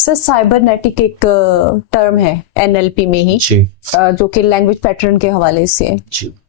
Sir cybernetic एक term है NLP में ही जो कि लैंग्वेज पैटर्न के हवाले से है,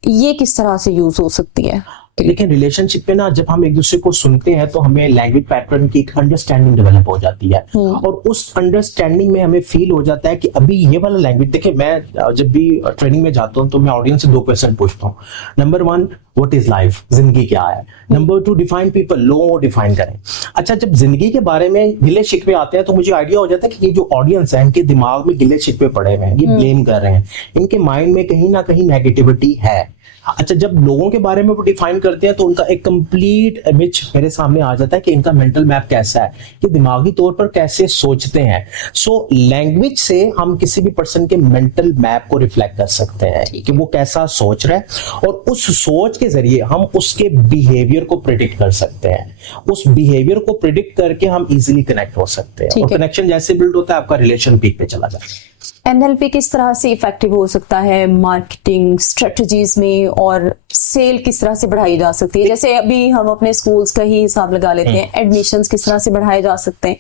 ये किस तरह से यूज हो सकती है? लेकिन रिलेशनशिप में ना जब हम एक दूसरे को सुनते हैं तो हमें लैंग्वेज पैटर्न की एक अंडरस्टैंडिंग डेवलप हो जाती है और उस अंडरस्टैंडिंग में हमें फील हो जाता है कि अभी ये वाला लैंग्वेज, देखिए मैं जब भी ट्रेनिंग में जाता हूँ तो मैं ऑडियंस से 2 क्वेश्चन पूछता हूँ। नंबर 1, व्हाट इज लाइफ, जिंदगी क्या है। नंबर 2, डिफाइन पीपल, लोगों को डिफाइन करें। अच्छा, जब जिंदगी के बारे में गिले शिकवे आते हैं तो मुझे आइडिया हो जाता है कि ये जो ऑडियंस है इनके दिमाग में गिले शिकवे पड़े हुए हैं, ये ब्लेम कर रहे हैं, इनके माइंड में कहीं ना कहीं नेगेटिविटी है। अच्छा, जब लोगों के बारे में वो डिफाइन करते हैं तो उनका एक कंप्लीट इमेज मेरे सामने आ जाता है कि इनका मेंटल मैप कैसा है, कि दिमागी तौर पर कैसे सोचते हैं। सो लैंग्वेज से हम किसी भी पर्सन के मेंटल मैप को रिफ्लेक्ट कर सकते हैं कि वो कैसा सोच रहा है और उस सोच के जरिए हम उसके बिहेवियर को प्रिडिक्ट कर सकते हैं। उस बिहेवियर को प्रिडिक्ट करके हम इजीली कनेक्ट हो सकते हैं और कनेक्शन जैसे बिल्ड होता है आपका रिलेशन पीक पे चला जाता है। एनएलपी किस तरह से इफेक्टिव हो सकता है मार्केटिंग स्ट्रेटजीज में और सेल किस तरह से बढ़ाई जा सकती है? जैसे अभी हम अपने स्कूल्स का ही हिसाब लगा लेते हैं, एडमिशंस किस तरह से बढ़ाए जा सकते हैं,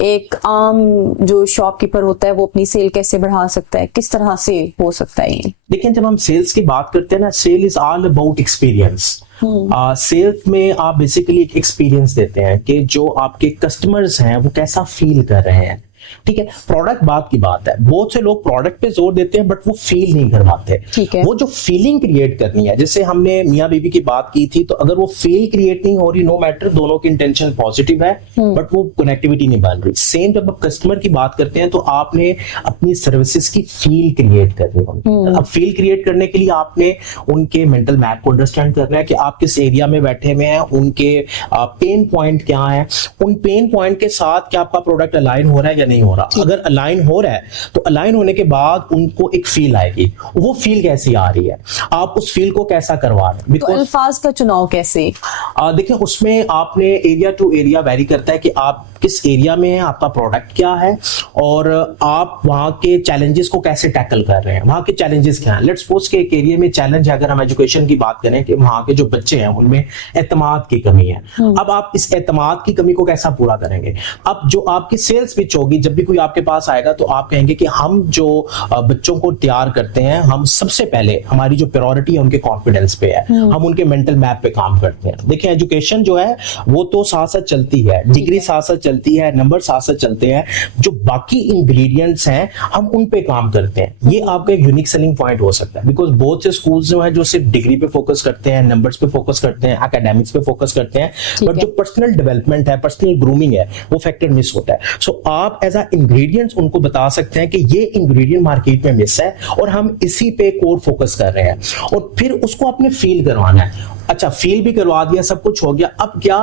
एक आम जो शॉपकीपर होता है वो अपनी सेल कैसे बढ़ा सकता है, किस तरह से हो सकता है ये? लेकिन जब हम सेल्स की बात करते हैं ना, sale is all about experience. Sales में आप बेसिकली एक एक्सपीरियंस देते हैं कि जो आपके कस्टमर्स हैं वो कैसा फील कर रहे हैं। ठीक है, प्रोडक्ट बात की बात है, बहुत से लोग प्रोडक्ट पे जोर देते हैं बट वो फील नहीं कर पाते। वो जो फीलिंग क्रिएट करनी है, जैसे हमने मियां बीवी की बात की थी, तो अगर वो फील क्रिएट नहीं हो रही, नो मैटर दोनों की इंटेंशन पॉजिटिव है बट वो कनेक्टिविटी नहीं बन रही। सेम जब आप कस्टमर की बात करते हैं तो आपने अपनी सर्विसेज की फील क्रिएट करनी होगी। अब फील क्रिएट करने के लिए आपने उनके मेंटल मैप को अंडरस्टैंड करना है कि आप किस एरिया में बैठे हुए हैं, उनके पेन पॉइंट क्या है, उन पेन पॉइंट के साथ क्या आपका प्रोडक्ट अलाइन हो रहा है या नहीं हो रहा। अगर अलाइन हो रहा है तो अलाइन होने के बाद उनको एक फील आएगी, वो फील कैसी आ रही है, आप उस फील को कैसा करवा रहे हैं। तो अल्फाज का चुनाव कैसे? देखिए उसमें आपने एरिया टू एरिया वेरी करता है कि आप किस एरिया में है, आपका प्रोडक्ट क्या है और आप वहां के चैलेंजेस को कैसे टैकल कर रहे हैं, वहां के चैलेंजेस क्या हैं। लेट्स सपोज के एक एरिया में चैलेंज है, अगर हम एजुकेशन की बात करें कि वहां के जो बच्चे हैं उनमें एतमाद की कमी है। अब आप इस एतमाद की कमी को कैसा पूरा करेंगे? अब जो आपकी सेल्स पिच होगी, जब भी कोई आपके पास आएगा तो आप कहेंगे कि हम जो बच्चों को तैयार करते हैं, हम सबसे पहले हमारी जो प्रायोरिटी है उनके कॉन्फिडेंस पे है, हम उनके मेंटल मैप पे काम करते हैं। देखिए एजुकेशन जो है वो तो साथ साथ चलती है, डिग्री साथ साथ चलती है, नंबर साथ साथ चलते हैं, जो बाकी इंग्रेडिएंट्स हैं हम उन पे काम करते हैं। ये आपका एक यूनिक सेलिंग पॉइंट हो सकता है, बिकॉज बहुत से स्कूल्स जो हैं जो सिर्फ डिग्री पे फोकस करते हैं, नंबर्स पे फोकस करते हैं, एकेडमिक्स पे फोकस करते हैं, बट जो पर्सनल डेवलपमेंट है, पर्सनल ग्रूमिंग है, वो फैक्टर मिस होता है। सो आप एज अ इंग्रेडिएंट्स उनको बता सकते हैं कि ये इंग्रेडिएंट मार्केट में मिस है और हम इसी पे कोर फोकस कर रहे हैं और फिर उसको आपने फील करवाना है। अच्छा, फील भी करवा दिया, सब कुछ हो गया, अब क्या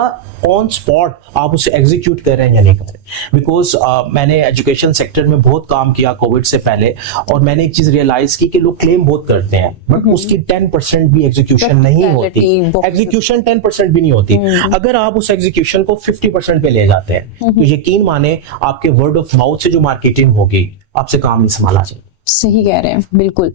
ऑन स्पॉट आप उसे एग्जीक्यूट कर रहे हैं या नहीं कर रहे? बिकॉज मैंने एजुकेशन सेक्टर में बहुत काम किया कोविड से पहले और मैंने एक चीज रियलाइज की कि लोग क्लेम बहुत करते हैं बट उसकी 10% भी एग्जीक्यूशन नहीं होती। एग्जीक्यूशन 10% भी नहीं होती। अगर आप उस एग्जीक्यूशन को 50% पे ले जाते हैं तो यकीन माने आपके वर्ड ऑफ माउथ से जो मार्केटिंग होगी आपसे काम नहीं संभाला जाएगा। सही कह रहे हैं, बिल्कुल।